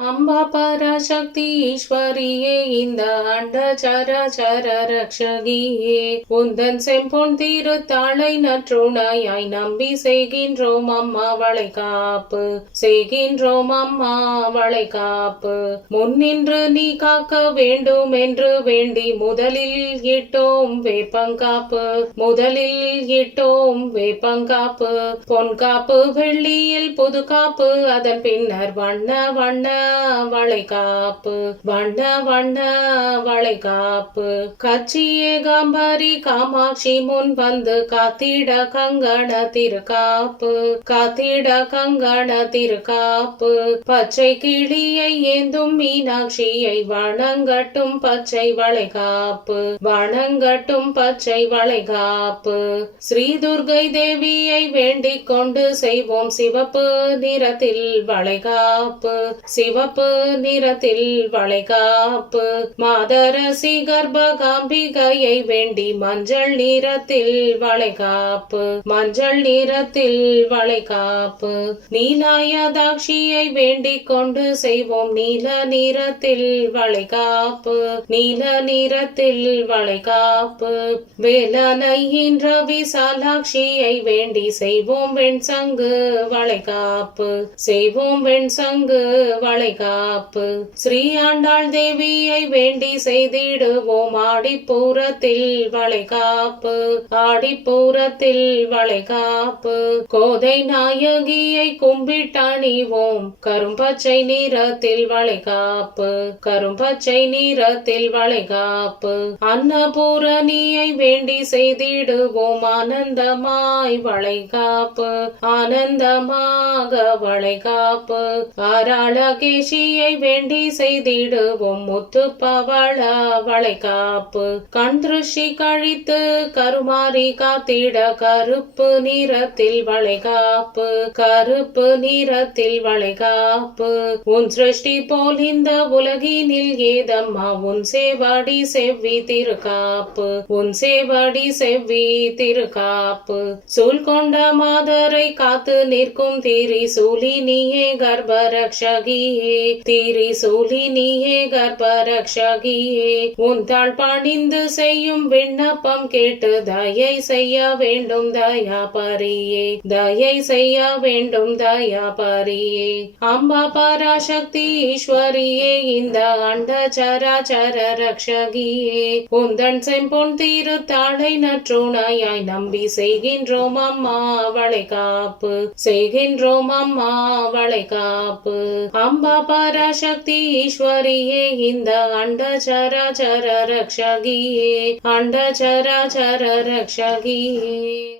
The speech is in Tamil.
அம்பா பராசக்தி ஈஸ்வரியே இந்த அண்ட சராசர ரக்ஷகியே உந்தன் செம்பொன் திருத்தாளை நற்றுணையாய் நம்பி செய்கின்றோம் அம்மா வளைகாப்பு செய்கின்றோம் அம்மா வளைகாப்பு முன்னின்று நீ காக்க வேண்டும் என்று வேண்டி முதலில் இட்டோம் வேப்பங்காப்பு முதலில் இட்டோம் வேப்பங்காப்பு பொன்காப்பு வெள்ளியில் புது காப்பு அதன் பின்னர் வண்ண வண்ண வளைகாப்பு வண்ண வண்ண வளைகாப்பு கச்சி ஏகாம்பரி காமாட்சி முன் வந்து காத்திட கங்கண திருக்காப்பு காத்திட கங்கண திருக்காப்பு பச்சை கிளியை ஏந்தும் மீனாட்சியை வணங்கட்டும் பச்சை வளைகாப்பு வணங்கட்டும் பச்சை வளைகாப்பு ஸ்ரீ துர்கை தேவியை வேண்டிக் கொண்டு செய்வோம் சிவப்பு நிறத்தில் வளைகாப்பு சிவப்பு நிறத்தில் வளைகாப்பு மாதரசி கர்ப்பகாம்பிகையை வேண்டி மஞ்சள் நிறத்தில் வளைகாப்பு மஞ்சள் நிறத்தில் வளைகாப்பு நீலாயதாட்சியை வேண்டிக் கொண்டு செய்வோம் நீல நிறத்தில் வளைகாப்பு நீல நிறத்தில் வளைகாப்பு வேலனையின் விசாலாட்சியை வேண்டி செய்வோம் வெண்சங்கு வளைகாப்பு செய்வோம் வெண்சங்கு வளைகாப்பு ஸ்ரீ ஆண்டாள் தேவியை வேண்டி செய்திடுவோம் ஆடிப்பூரத்தில் வளைகாப்பு ஆடிப்பூரத்தில் வளைகாப்பு கோதை நாயகியை கும்பிட்டணிவோம் கரும்பச்சை நிறத்தில் வளைகாப்பு கரும்பச்சை நிறத்தில் வளைகாப்பு அன்னபூரணியை வேண்டி செய்திடுவோம் ஆனந்தமாய் வளைகாப்பு ஆனந்தமாக வளைகாப்பு ஆராளகேசியை வேண்டி செய்திடுவோம் முத்து பவள வளைகாப்பு கண் திருஷ்டி கழித்து கருமாறி காத்திட கருப்பு நிறத்தில் வளைகாப்பு கருப்பு நிறத்தில் வளைகாப்பு உன் சிருஷ்டி போல் இந்த உலகினில் ஏதம்மா உன் சேவாடி செவ்வி திருக்காப்பு உன் சேவாடி செவ்வி திருக்காப்பு சூழ் கொண்ட மாதரை காத்து நிற்கும் திரிசூலினியே கர்ப்பரக்ஷகியே திரிசூலினியே கர்ப்பரக்ஷகியே உன் தாழ் பணிந்து செய்யும் விண்ணப்பம் கேட்டு தயை செய்ய வேண்டும் தயாபரியே தயை செய்ய வேண்டும் தயாபரியே அம்பா பராசக்தி ஈஸ்வரியே இந்த அண்ட சராசர ரக்ஷகியே உந்தன் செம்பொன் திருத்தாளை நற்றுணையாய் நம்பி செய்கின்றோம் அம்மா வளைகாப்பு செய்கின்றோம் அம்மா வளைகாப்பு அம்பா பராசக்தி ஈஸ்வரியே இந்த அண்ட சராசர ரக்ஷகியே அண்ட சராசர ரக்ஷகியே.